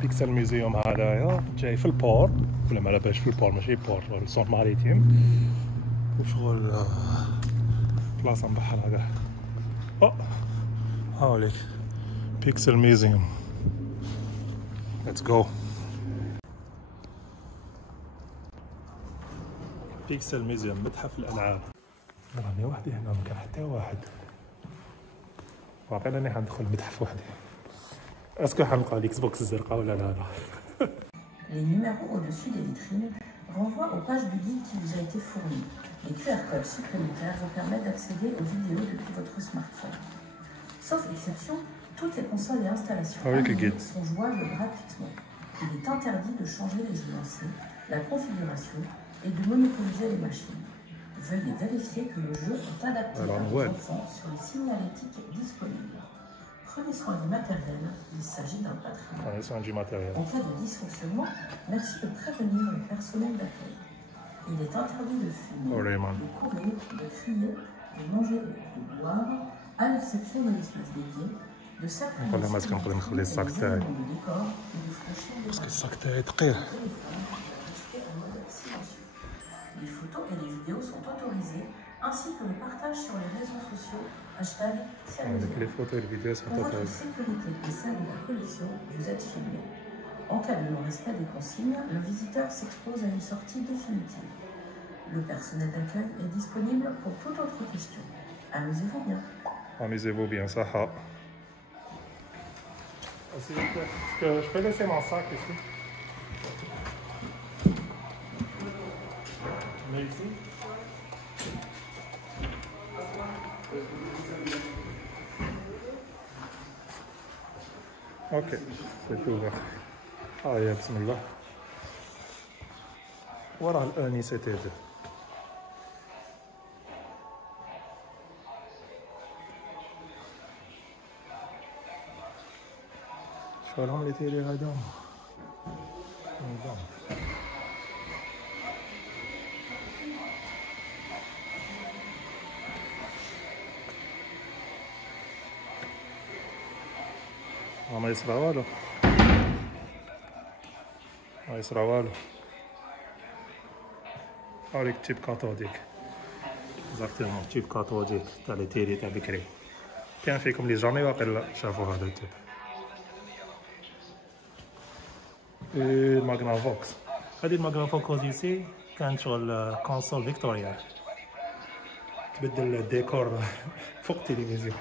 بيكسل ميوزيوم هذايا جاي في البور ولا ما بالش في البور ماشي بور السونت ماريتيم وشغل بلاصه مبحرة كاع. هاوليك بيكسل ميوزيوم. ليتس جو. بيكسل ميوزيوم متحف الالعاب. راني وحدي هنا ما كان حتى واحد. واقيلا راني حندخل المتحف وحدي. اسكو حنلقى الاكس بوكس الزرقاء ولا لا؟ Les numéros au-dessus des vitrines renvoient aux pages du guide qui vous a été fourni. Les QR codes supplémentaires vous permettent d'accéder aux vidéos depuis votre smartphone. Sauf exception, toutes les consoles et installations sont jouables gratuitement. Il est interdit de changer les jeux lancés, la configuration et de monopoliser les machines. Veuillez vérifier que le jeu est adapté à vos enfants sur les signalétiques disponibles. Prenez soin du matériel, il s'agit d'un patrimoine. Prenez soin du matériel. En cas de dysfonctionnement, merci de prévenir le personnel d'accueil. Il est interdit de fumer, de courir, de crier, de manger et de boire, à l'exception de l'espace dédié, de certains de décor et de franchir les Les photos et les vidéos sont autorisées, ainsi que le partage sur les réseaux sociaux. Les photos et les vidéos sont autorisées. Pour votre sécurité et celle de la collection, vous êtes filmé. En cas de non-respect des consignes, le visiteur s'expose à une sortie définitive. Le personnel d'accueil est disponible pour toute autre question. Amusez-vous bien. Amusez-vous bien, ça va. Est-ce que je peux laisser mon sac ici? Mais ici? Ok, c'est ouvert. Ah, ya bismillah. وراه الانسه تاعو. شو لهم اللي تيري هذا؟ ما يصرى والو. ما يصرى والو. هاوليك تيب كاثوديك. اكزاكتومون تيب كاثوديك تاع لي تيري تاع بكري. كان فيكم لي جامي واقيلا شافوا هذا التيب. ماغنا فوكس. هذه الماغنا فوكس اوديسي كانت شغل كونسول فيكتوريا. تبدل الديكور فوق التلفزيون.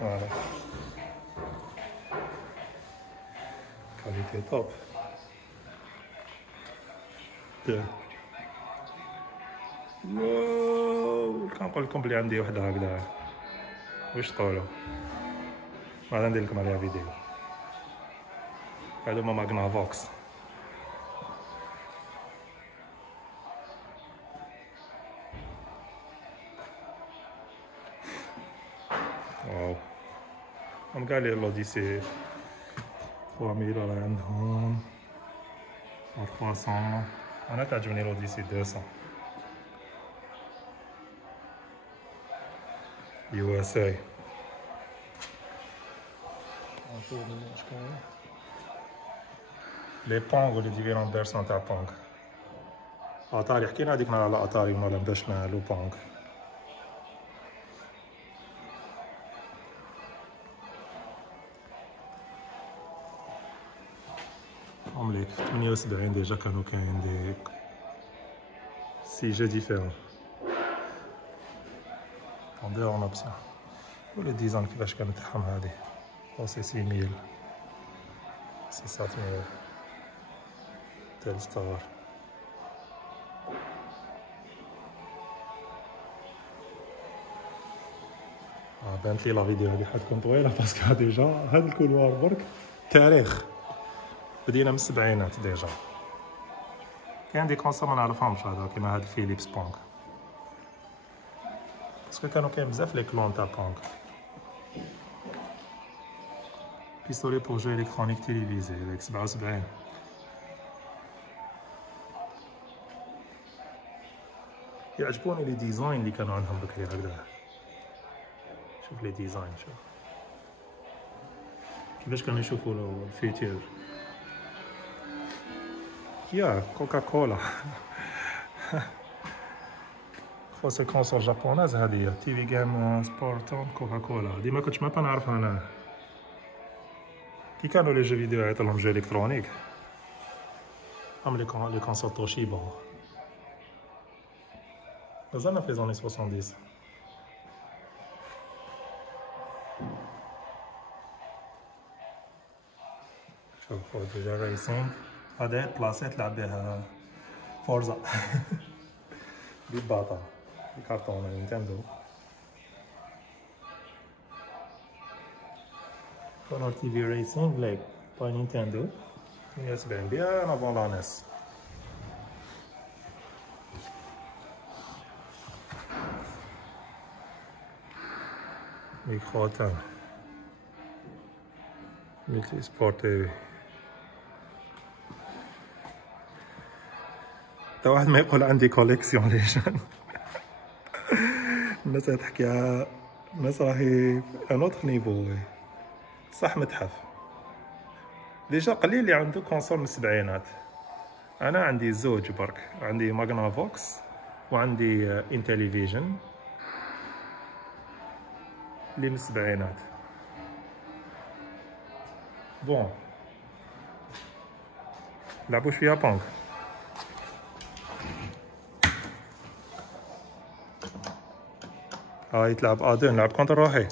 Voilà. Qualité top. Deux. واو كنقول لكم بلي عندي وحده هكذا. واش تقولوا؟ غادي ندير لكم عليها فيديو. هادو هما ماغنا فوكس. واو هم قال لي الاوديسي 3000 راه عندهم 300. انا تعجبني الاوديسي 200 يو اس اي. لي بونغ ولي ديفيرون فيرسون تاع بونغ. اتاري حكينا هذيك النهار على اتاري ولا بداشنا لو بونغ. عمليك 78 ديجا كانوا كاين دي سيجي ديفيرون. عندها اون اوبسيون. ولي ديزاين كيفاش كانت تاعهم هادي. او سي 6000 600000 تيل ستار. بانت لي لا فيديو هادي حتكون طويله باسكو ديجا هاد الكولوار برك تاريخ. بدينا من السبعينات ديجا. كاين دي كونسول ما نعرفهمش هذا كيما هاد الفيليبس بونغ. باسكو كانوا كاين بزاف لي كلون تاع بونغ. بيستولي بور جو الكترونيك تيليفيزي هذاك 77. يعجبوني لي ديزاين اللي كانوا عندهم بكري هكذا. شوف لي ديزاين، شوف كيفاش كانوا يشوفوا الفيتور. يا كوكا كولا. خو سي كونسول جابونيز هذه تي في جيم سبورتون كوكا كولا. ديما كنتش ما نعرفها انا. كي كانوا لي جو فيديو يعيطلهم جو الكترونيك هم لي كونسول توشيبا. مازالنا في زوني 70. شوف خو ديجا ريسينغ هذا بلاصه تلعب بها فورزا. بالباطا الكارطون نينتندو. كولور تي في ريسينغ ليك باي نينتندو 78 بيان افون لا ناس. ميكرو تاع ملتي سبورت تي في. تا واحد ما يقول عندي كوليكسيون ليجان. الناس تحكي الناس راهي ان اوتر نيفو. صح متحف ديجا قليل اللي عنده كونسول من السبعينات. انا عندي زوج برك، عندي ماغنا فوكس وعندي انتليفيجن اللي من السبعينات. بون لعبوش فيها بونك. هاي تلعب ادون، نلعب كونتر روحي.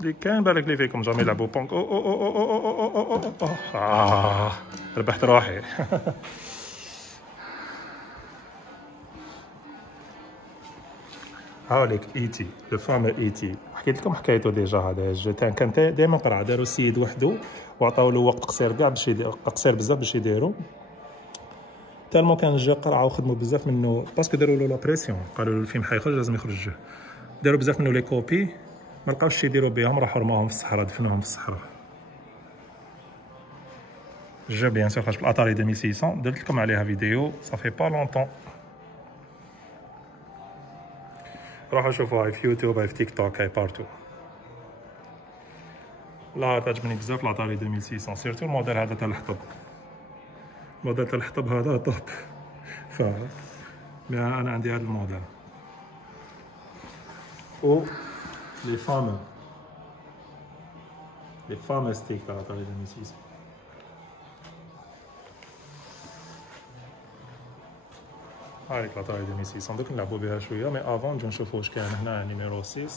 اللي كاين بالك اللي فيكم جامي يلعبوا بونك. او او او او او او او او او ربحت روحي. هاوليك اي تي لو فامو اي تي. حكيت لكم حكايته ديجا. هذا الجو كان دائما قرع. داروا السيد وحده وعطاو له وقت قصير كاع باش قصير بزاف باش يديرو. تالمو كان الجو قرعه وخدموا بزاف منه باسكو داروا له لا بريسيون. قالوا له الفيلم حيخرج لازم يخرج الجو. داروا بزاف منه لي كوبي ما لقاوش يديروا بهم، راحوا رماهم في الصحراء دفنوهم في الصحراء. الجو بيان سور خرج بالاتاري 2600 درت لكم عليها فيديو صافي با لونطون. روحوا شوفوها هاي في يوتيوب هاي في تيك توك هاي بارتو. لا تعجبني بزاف الاتاري 2600 سيرتو الموديل هذا تاع الحطب. الموديل تاع الحطب هذا توب. انا عندي هذا الموديل. و لي فامو ستيك تاع الاتاري 2600. هايك الاتاري 2600 دوك نلعبو بها شويه. مي افون نجو نشوفو واش كاين هنا نيميرو 6.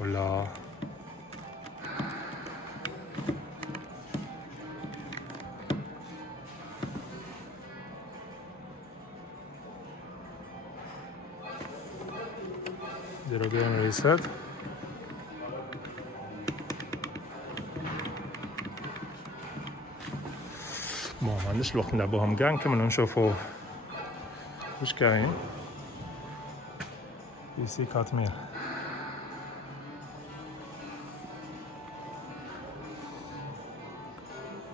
ولا نديرو جيم ريسيت. بون ما عندناش الوقت نلعبوهم كاع، نكملو نشوفو واش كاين. بي سي 4000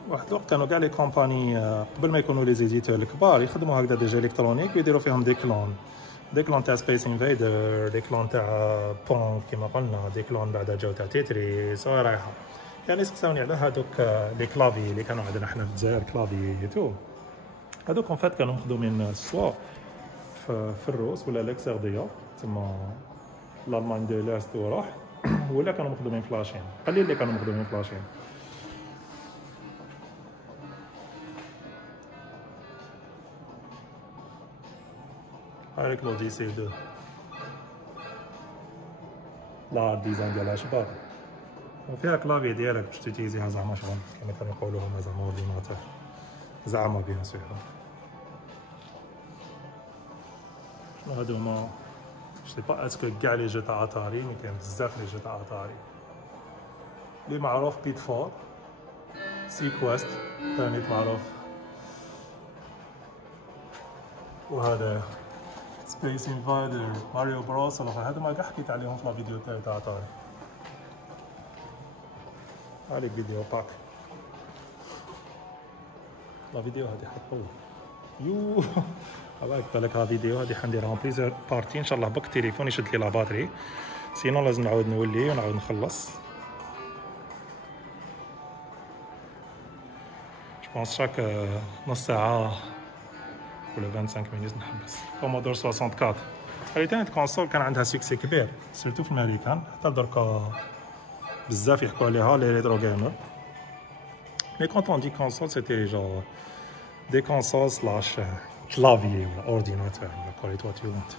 واحد الوقت كانوا كاع لي كومباني قبل ما يكونوا لي زيديتور الكبار يخدموا هكذا دي جي الكترونيك ويديروا فيهم دي كلون تاع سبيس انفيدر، دي كلون تاع بونك كيما قلنا، دي كلون بعدا جاو تاع تيتريس ورايحه. يعني سقساوني على هذوك لي كلافي اللي كانوا عندنا حنا في الجزائر كلافي تو هذوك اون فات كانوا مخدومين سوا في الروس ولا الاكسرديه تما الالمان دو لاست وراح ولا كانوا مخدومين في لاشين. قليل اللي كانوا مخدومين في لاشين. هايك لوديسي 2 لا ديزاين ديالها شباب وفيها كلافي ديالك باش تيتيزيها زعما شغل كما كانوا يقولوا هما زعما اورديناتور زعما بيان سور. شنو هادو هما جو با اسكو كاع لي جو تاع اتاري مي كاين بزاف لي جو تاع اتاري لي معروف بيت فور سيكويست ثاني معروف وهذا سبيس انفايدر ماريو بروس هذا ما كاع حكيت عليهم في الفيديو تاع اتاري. هذيك فيديو باك لا فيديو هذه حتطول يو هذاك بالك ها فيديو هذه حنديرها بليزير بارتي ان شاء الله بك التليفون يشد لي لا باتري سينو لازم نعاود نولي ونعاود نخلص. جو بونس شاك نص ساعه ولا 25 مينوت نحبس. كومودور 64 هذه تاني كونسول كان عندها سكسي كبير سيرتو في الامريكان حتى دركا بزاف يحكوا عليها لي ريترو جيمر. مي كونت اون دي كونسول سيتي جور دي كونسول سلاش كلافيي ولا اورديناتور ولا كوليت وات يو وانت.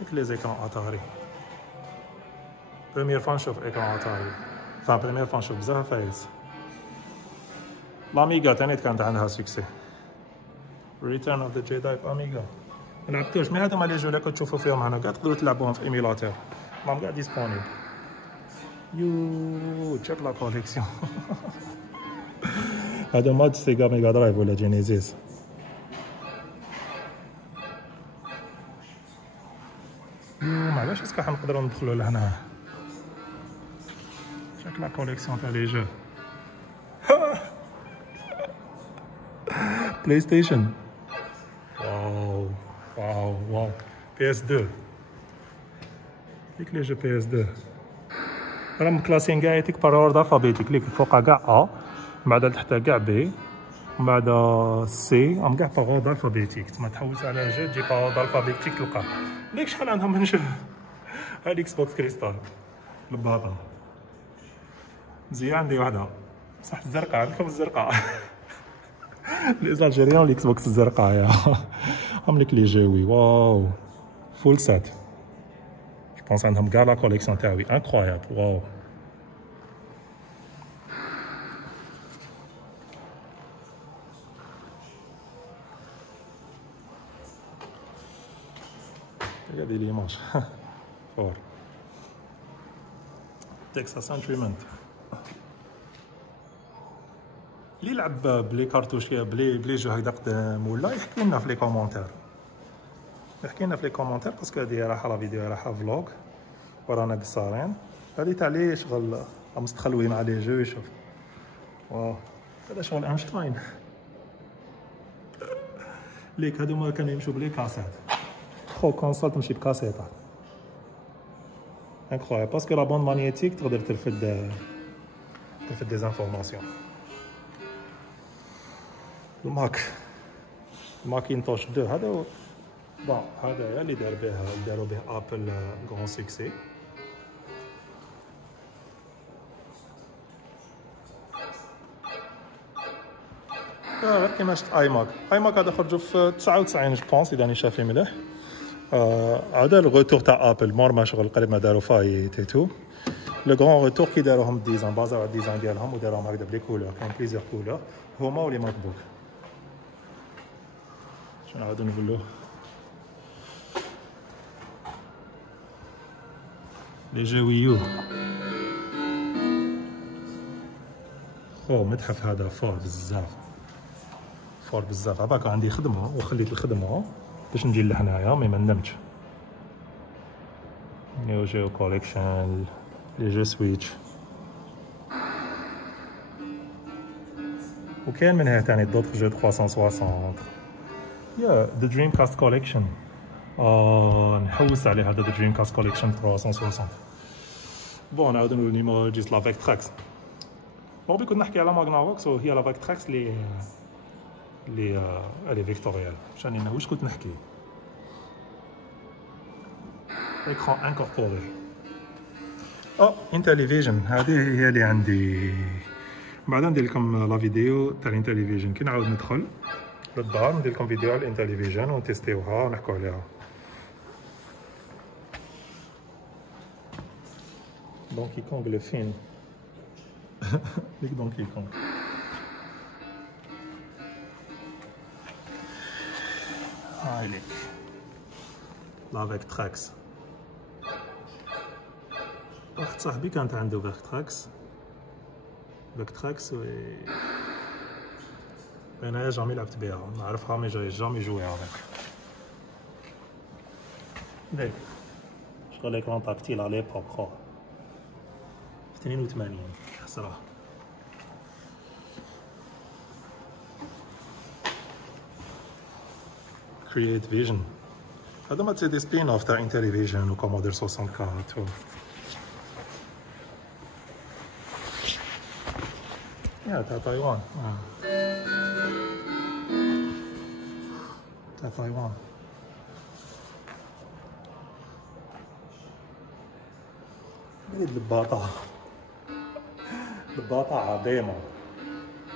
هيك لي زيكران اتاري بروميير فوا نشوف ايكران اتاري فان بروميير فوا نشوف بزاف فايز. لاميغا تاني كانت عندها سكسي ريتيرن اوف ذا جيداي باميغا ما لعبتوش مي هذوما لي جو اللي كتشوفوا فيهم هنا كاع تقدروا تلعبوهم في ايميلاتور راهم كاع ديسبونيبل. يو تشيك لا كوليكسيون هذا ماد سيجا ميجا درايف ولا جينيزيس. يو معلاش اسكو حنقدروا ندخلوا لهنا تشيك لا كوليكسيون تاع لي جو بلاي ستيشن واو واو واو بي اس 2 هيك لي جو بي اس 2 راهم كلاسين كاع يعطيك بار اوردر الفابيتيك ليك فوقها كاع ا من بعد لتحت كاع بي من بعد سي راهم كاع بار اوردر الفابيتيك تما تحوس على جي تجي بار اوردر الفابيتيك تلقاه. ليك شحال عندهم من جو هاي الاكس بوكس كريستال الباطا مزيان عندي وحده صح الزرقاء عندكم الزرقاء لي زالجيريان الاكس بوكس الزرقاء يا هم لك لي جوي واو فول سيت جو بونس عندهم كاع لا كوليكسيون تاعي انكرويابل واو. regardez l'image fort Texas Instruments اللي لعب بلي كارتوشيه بلي جو هكذا قدام ولا يحكي لنا في لي كومونتير باسكو هذه راح لا فيديو راح فلوغ ورانا قصارين هذه تاع لي شغل مستخلوي مع لي جو يشوف واو هذا شغل اينشتاين ليك هادوما كانوا يمشوا بلي كاسيت خو كونسول تمشي بكاسيطات انكرويابل باسكو لا بوند مانيتيك تقدر ترفد دي زانفورماسيون. الماكينتوش 2 هذا بون هذا اللي داروا به ابل غون سوكسي غير كيما شفت اي ماك هذا خرجوا في 99 جو بونس اذا راني شافي مليح. هذا الغوتور تاع ابل مور ما شغل قريب ما داروا فايت اي تو لو غون روتور كي داروهم ديزاين بازاو على الديزاين ديالهم وداروهم هكذا بلي كولور كاين بليزيور كولور هما ولي ماك بوك. شنو نعاودو نقولو لي جو وي يو خو متحف هذا فور بزاف عباك عندي خدمه وخليت الخدمه باش نجي لهنايا مي ما ندمتش. نيو جيو كوليكشن لي جو سويتش وكاين منها ثاني دوطخ جو 360 يا ذا دريم كاست كوليكشن نحوس عليه هذا ذا دريم كاست كوليكشن 360. بون نعاودو نيميرو جيست لافيك تراكس بون بي كنت نحكي على ماغنافوكس وهي لافيك تراكس لي اللي فيكتوريال. شاني انا واش كنت نحكي؟ ايكران انكوربوري. انتليفيجن هذه هي اللي عندي. بعد ندير لكم لا فيديو تاع الانتليفيجن كي نعاود ندخل للدار ندير لكم فيديو على الانتليفيجن ونتيستيوها ونحكوا عليها. دونكي كونغ لو فيلم. ليك دونكي كونغ. هاي ليك لا فيكتراكس. واحد صاحبي كانت عنده فيكتراكس و انا جامي لعبت بها نعرفها مي جامي جويها ديك شغل ايكران تاكتيل على ليبوك خو 82 حسره. كرييت فيجن هذا ما تسيدي سبين اوف تاع انتليفيجن وكومودير 64 يا تاع تايوان. تاع تايوان. هذه الباطة عظيمة.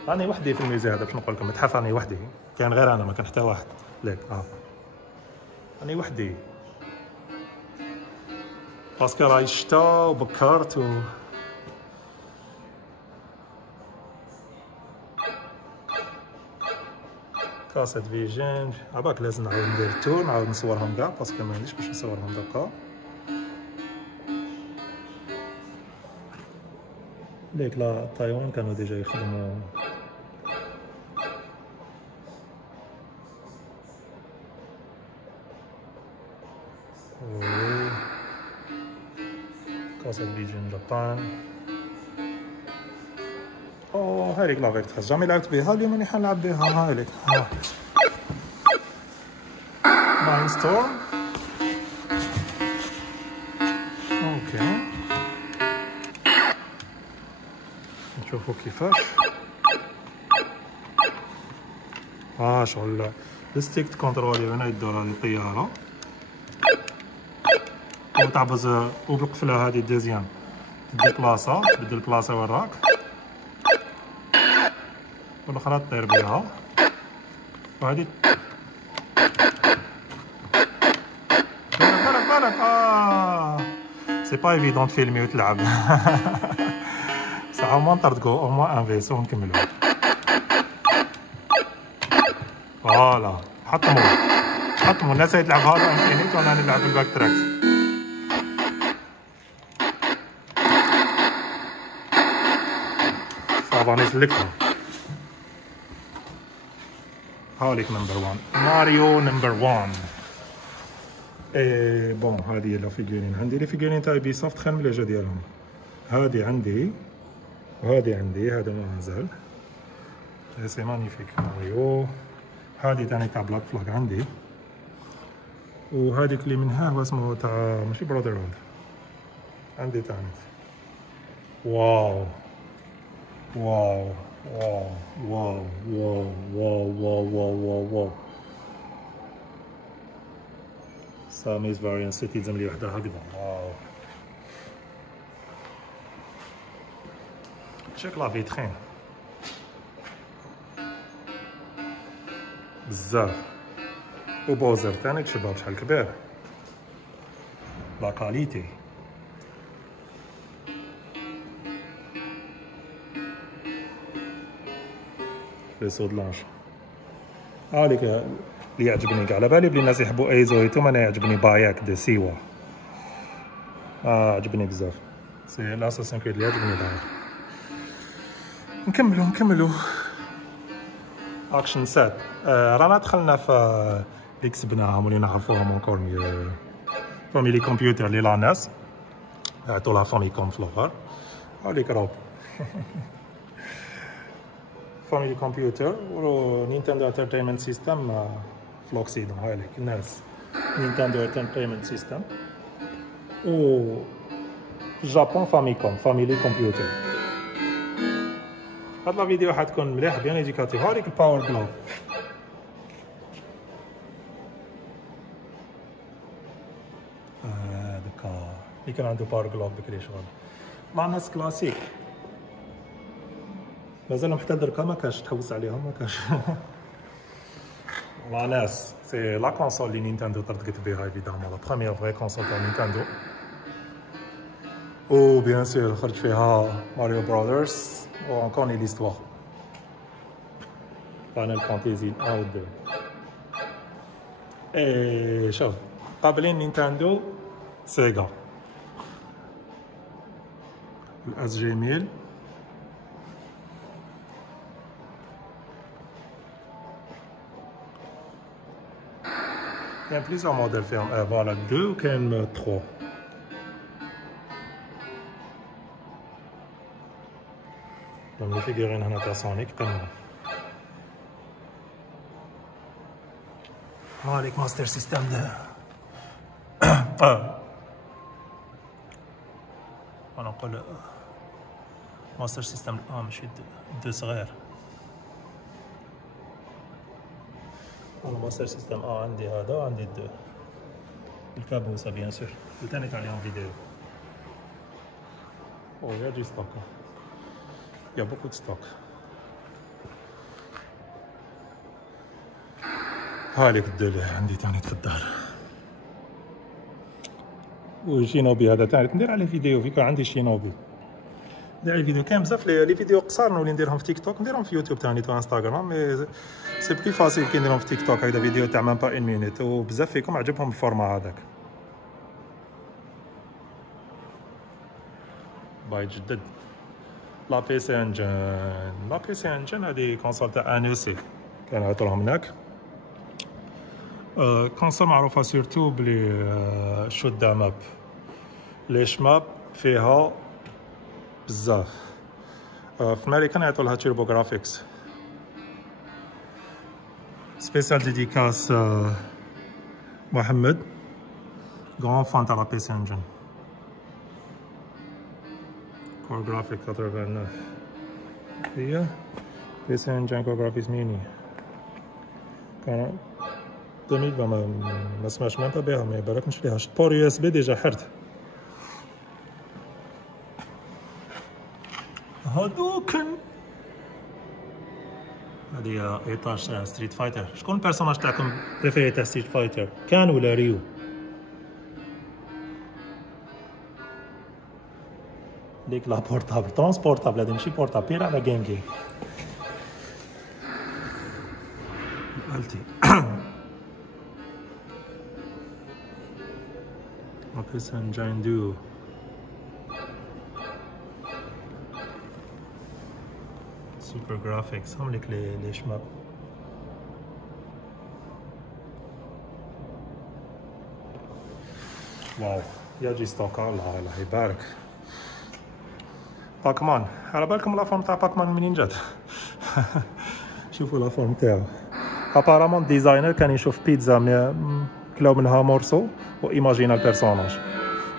راني وحدي في الميزي هذا باش نقول لكم متحف راني وحدي كان غير انا ما كان حتى واحد ليك راني وحدي باسكو راهي الشتا وبكرت كاسة فيجن عباك لازم نعاود ندير تور نعاود نصورهم كاع باسكو ما عنديش باش نصورهم دوكا. ليك لا تايوان كانوا ديجا يخدموا كاسة فيجن جابان. هايليك لا فيكتراكس جامي لعبت بها اليوم راني حنلعب بها. هايليك ماين ستورم. اوكي نشوفو كيفاش شغل الستيك تكونترولي هنا يدور هذه الطيارة وتعبز وبالقفلة هذه الدوزيام تبدل البلاصة وين راك والاخرى تطير بها وهذه بالك سي با ايفيدون تفيلمي وتلعب. ساعة ما نطردقو او موان ان فيسو ونكملو. فوالا حطمو الناس يتلعب هذا انفينيت وانا نلعب الباك تراكس. صعب نسلكها. هاوليك نمبر 1 ماريو نمبر 1. بون هذه هي لا فيغورين عندي. لي فيغورين تاع بي سوفت خير من لي جو ديالهم. هذه عندي وهذه عندي هذا ما مازال سي مانيفيك ماريو. هذه تاني تاع بلاك فلاك عندي وهذيك اللي منها هو اسمه تاع ماشي برادر هود عندي تاني. واو واو واو واو واو واو واو واو واو ساميز فاريان سيتي لازم لي وحده هكذا. واو شكل لا فيترين بزاف وبوزر تاني شباب شحال كبير لا كاليتي. لي سود لانش هاوليك اللي يعجبني كاع. على بالي بلي الناس يحبوا ايزو ايتو انا يعجبني باياك دي سيوا عجبني بزاف. سي لاساسين كريد اللي يعجبني داير. نكملو اكشن سات. رانا دخلنا في اللي كسبناهم واللي نعرفوهم اونكور ميو فاميلي كمبيوتر اللي لا ناس عطولها فاميكوم في الاخر. هاوليك روب فاميلي كمبيوتر و نينتندو انترتينمنت سيستم في لوكسيدون. هاوليك الناس نينتندو انترتينمنت سيستم و في الجابون فاميكوم فاميلي كمبيوتر. هاد لا فيديو حتكون مليحه بيان ايديكاتيف. هاوريك الباور جلوف. هذاك اللي كان عنده باور جلوف بكري شغل مع ناس كلاسيك مازالهم حتى دركا ما كانش تحوس عليهم ما كانش. مع ناس سي لا كونسول اللي نينتندو طردقت بها ايفيدامون لا بروميير فري كونسول تاع نينتندو. و بيان سور خرج فيها ماريو برادرز و اونكوني ليستوار فاينل فانتيزي 1 و 2. اي شوف قابلين نينتندو سيجا الاس جي 1000 كاين بليزيور موديل فيهم فوالا 2 وكاين 3. دونك لي فيغورين هنا تاع سونيك قمة. هاوليك ماستر سيستم انا نقول ماستر سيستم ماشي دو صغير. انا ماستر سيستم عندي هذا وعندي الدو الكابوسة بيان سور وثاني عليهم فيديو. او يجي ستوك يا بوكو ستوك. هاليك الدو اللي عندي ثاني في الدار وشينوبي هذا ثاني ندير عليه فيديو فيك عندي شينوبي ندير عليه فيديو. كاين بزاف لي فيديو قصار نولي نديرهم في تيك توك نديرهم في يوتيوب ثاني تو انستغرام مي سي بلي فاسيل كي نديرهم في تيك توك هكذا فيديو تاع مام با 1 مينوت وبزاف فيكم عجبهم الفورما هذاك. باي جدد لا بي سي انجن هذه كونسول تاع انوسي كان عطولهم هناك. كونسول معروفه سورتو بلي شوت دام اب لي شماب فيها بزاف. في امريكان يعطولها تيربو جرافيكس. سبيسيال ديديكاس محمد غران فان تاع لا بي سي انجن. كور جرافيك 89 هي بي سي انجن كور جرافيكس ميني كان 2000 ما سمعش ميم با بها مي بالك نشريها شت بور يو اس بي ديجا حرت. هادوك هذه ايطاج ستريت فايتر. شكون البيرسوناج تاعكم بريفيري تاع ستريت فايتر كان ولا ريو؟ ديك لا بورتابل ترونسبورتابل هذه ماشي بورتابل بير على جينكي التي Operation Giant Duo. Super graphics هم لك لي شماب. واو يجي ستوك الله الله يبارك. باكمان على بالكم لا فورم تاع باكمان منين جات؟ شوفوا لا فورم تاعو. ابارامون ديزاينر كان يشوف بيتزا كلاو منها مورسو وايماجينا البيرسوناج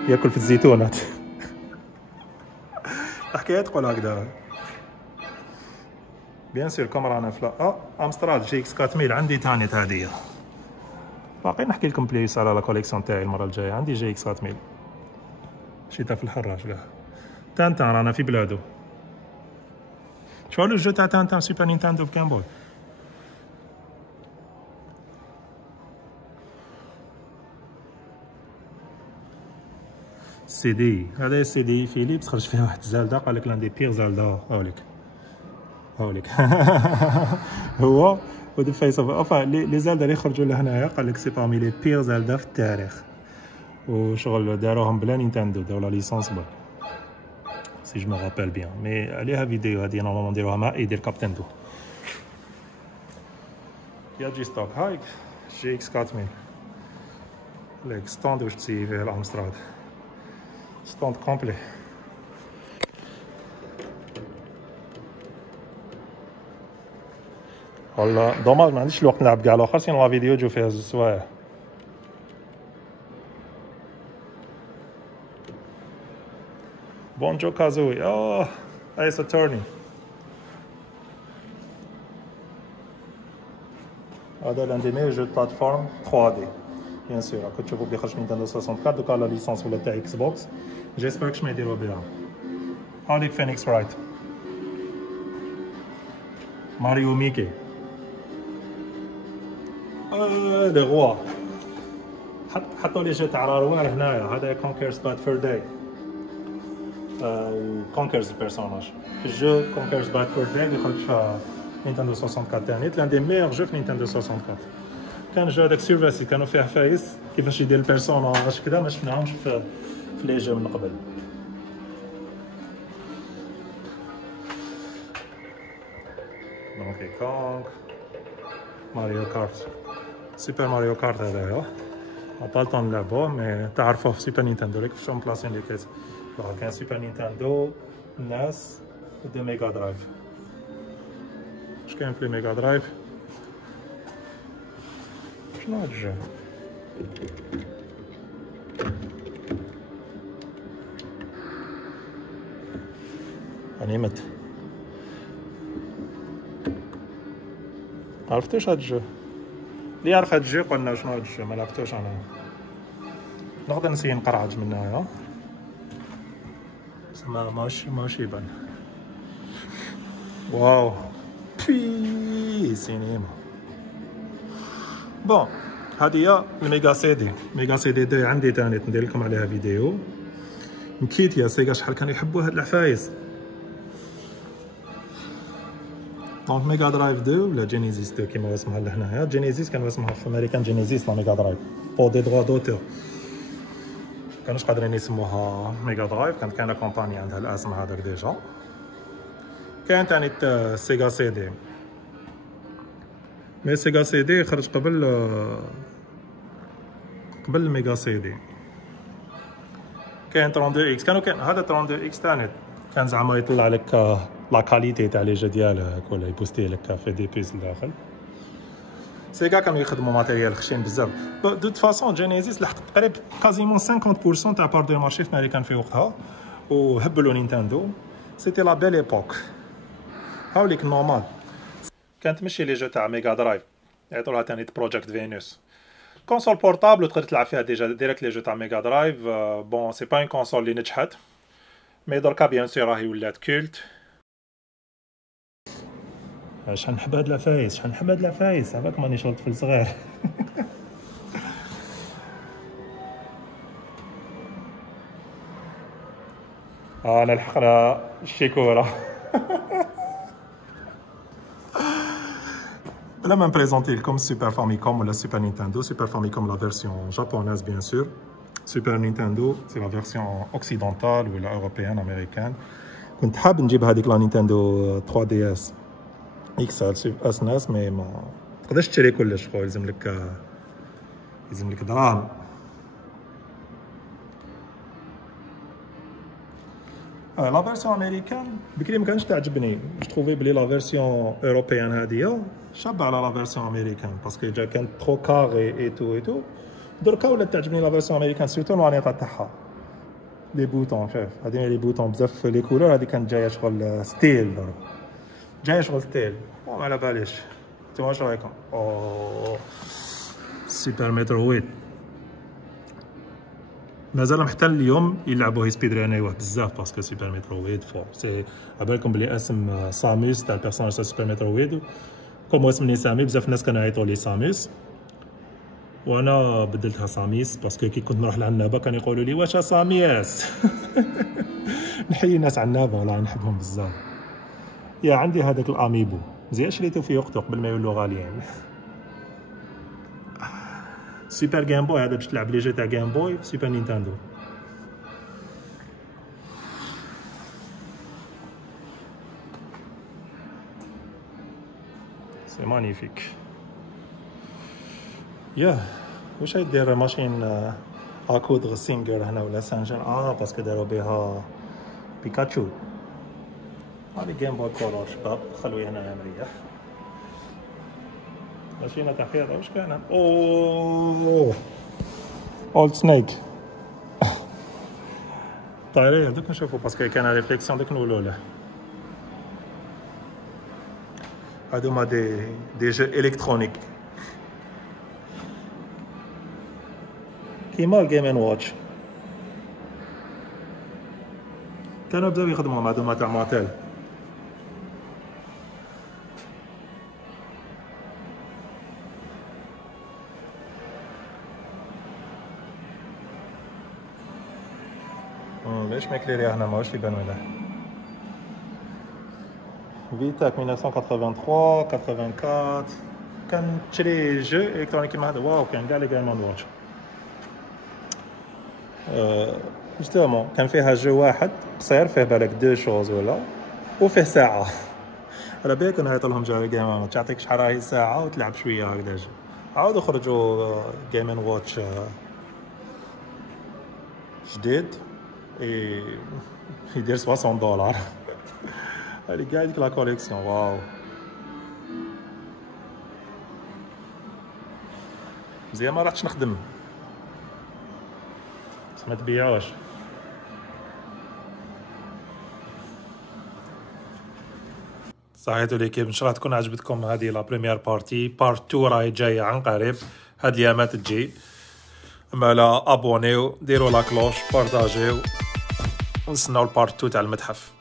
ياكل في الزيتونات. الحكايه تقول هكذا. بيان سور كم رانا في امستراد جي اكس 4000 عندي ثاني هذه. باقي نحكي لكم بليس على لا كوليكسيون تاعي المره الجايه. عندي جي اكس 4000 شيتها في الحراج كاع. تانتان رانا في بلادو. شو لو جو تاع تانتان سوبر نينتندو بكام بوي. سي دي هذا سي دي فيليبس خرج فيها واحد زالدا قال لك عندي بيغ زالدا هاوليك هو ود فيس اوف لي زالدا اللي خرجوا لهنايا قال لك سي بارمي لي بيغ زالدا في التاريخ وشغل داروهم بلا نينتندو داو لا ليسونس برك سي جو مي رابيل بيان مي عليها فيديو هذه نورمالمون نديروها مع ايدير كابتن دو يا جي ستوك هايك جي اكس 4000 ليك ستاند واش تسيي فيه الامستراد ستاند كومبلي. والله دوماج ما عنديش الوقت نلعب كاع الاخر سين لا فيديو تجو فيها زوج سوايع. بونجو كازوي ايس اتورني هذا l'un des meilleurs jeux de plateforme 3D bien sûr راكم تشوفوا بلي خرج نينتندو 64 دوكا لا ليسونس ولا تاع اكس بوكس جيسبر كش ما يديروا بها هاوليك فينيكس رايت ماريو ميكي لي غوا حطوا لي جو تاع راروار هنايا هذا كونكيرز باد فور داي كونكيرز البيرسوناج في الجو كونكيرز باد فور داي اللي خرج في نينتندو 64 تاني لان دي ميور جو في نينتندو 64 كان جو هذاك سيرفاسي كانوا فيه فايس كيفاش يدير البيرسوناج كذا ما شفناهمش في لي جو من قبل دونكي كونغ ماريو كارت سوبر ماريو كارت هذايا با الطون نلعبوه مي تعرفوه في سوبر نينتندو ليك شلون بلاصين لي كيس كان سوبر نينتندو ناس دو ميغا درايف اش كاين في ميغا درايف شنو هاد الجو نمت عرفتوش هاد الجو اللي يعرف هاد الجو قلنا شنو هاد الجو ما لعبتوش انا نقدر نسيي نقرعج من هنايا بصح ماهوش يبان واو في سينما بون هذه هي الميغا سي دي ميغا سي دي 2 عندي تاني ندير لكم عليها فيديو نكيت يا سيغا شحال كانوا يحبوا هاد العفايس دونك ميغا درايف 2 ولا جينيزيس 2 كيما اسمها لهنايا جينيزيس كانوا اسمها في امريكان جينيزيس لا ميغا درايف بور دي دروا دوتور كانوش قادرين يسموها ميغا درايف كانت كاينه كومباني عندها الاسم هذاك ديجا كاين تاني سيغا سي دي مي سيغا سي دي خرج قبل الميغا سي دي كاين 32 اكس كان هذا 32 اكس تاني كان زعما يطلع لك لا كاليتي تاع لي جو ديالك ولا يبوستي لك في دي بيس لداخل سيغا كانوا يخدموا ماتيريال خشين بزاف دوت فاصون جينيزيس لحقت قريب كازيمون 50% تاع بار دو مارشي في امريكان في وقتها وهبلوا نينتندو سيتي لا بيل ايبوك هاوليك نورمال كانت تمشي لي جو تاع ميغا درايف يعيطوا لها تاني بروجيكت فينوس كونسول بورتابل وتقدر تلعب فيها ديجا ديريكت لي جو تاع ميغا درايف بون سي با اون كونسول اللي نجحت مي دركا بيان سور راهي ولات كولت شحال نحب هاد العفايس شحال نحب هاد العفايس عباك ماني شغل طفل صغير انا الحقنا الشيكوره بلا ما نبريزونتي لكم سوبر فاميكوم ولا سوبر نينتندو سوبر فاميكوم لا فيرسيون جابونيز بيان سور سوبر نينتندو سي لا فيرسيون اوكسيدونتال ولا اوروبيان امريكان كنت حاب نجيب هذيك لا نينتندو 3 دي اس اكس اس ناس مي ما تقدرش تشري كلش خو يلزم لك دراهم لا فيرسيون امريكان بكري ما كانش تعجبني جو تروفي بلي لا فيرسيون اوروبيان هاديه شابه على لا فيرسيون امريكان باسكو جا كانت ترو كاري اي تو دركا ولات تعجبني لا فيرسيون امريكان سيرتو الوانيطه تاعها لي بوطون شوف هادي لي بوطون بزاف لي كولور هادي كانت جايه شغل ستيل درك جايه شغل ستيل ما على باليش نتوما واش رايكم او سوبر مترويد مازال حتى اليوم يلعبوه سبيدرانيوه بزاف باسكو سوبر مترويد فور سي عبالكم بلي اسم ساموس تاع البيرسوناج تاع سوبر مترويد كوم اسمني سامي بزاف الناس كانوا يعيطوا لي ساموس وانا بدلتها ساميس باسكو كي كنت نروح لعنابه كانوا يقولوا لي واش ساميس نحيي الناس عنابه والله نحبهم بزاف يا عندي هذاك الاميبو مزيان شريته في وقته قبل ما يولوا غاليين سوبر جيم بوي هذا باش تلعب لي جو تاع جيم بوي في سوبر نينتندو سي مانيفيك ياه واش يدير ماشين اكودغ سينجر هنا ولا سانجر باسكو داروا بها بيكاتشو هذه جيم بوي كولور شباب خلوي هنا مريح ماشينه تاع خير واش كان اوه اولد سنيك طايرين دوك نشوفو باسكو كان ريفليكسيون دوك نقولوا له هادوما دي جو الكترونيك كيما الجيم ان واتش. كانوا بداو يخدموا مع هذوما تاع ماتيل. ليش ما كليريا هنا ماهوش يبان مليح. فيتاك 1983 84 كان تشري جو الكترونيك كيما هذا. واو كان كاع لي جيم اون واتش. جوستومون كان فيها جو واحد قصير فيه بالك دو شوز ولا وفيه ساعه. على بالك نهيط لهم جا جيم اون تعطيك شحال راهي ساعه وتلعب شويه هكذا جو. عاودوا خرجوا جيم اون واتش جديد يدير $60. هادي كاع ديك لا كوليكسيون. واو مزيان ما رحتش نخدم بس ما تبيعوش. صحيتو ليكيب، ان شاء الله تكون عجبتكم هذه لا بريمير بارتي. بارت 2 راهي جايه عن قريب، هاد الايامات تجي. اما لا ابونيو، ديروا لا كلوش، بارطاجيو، ونستناو البارت 2 تاع المتحف.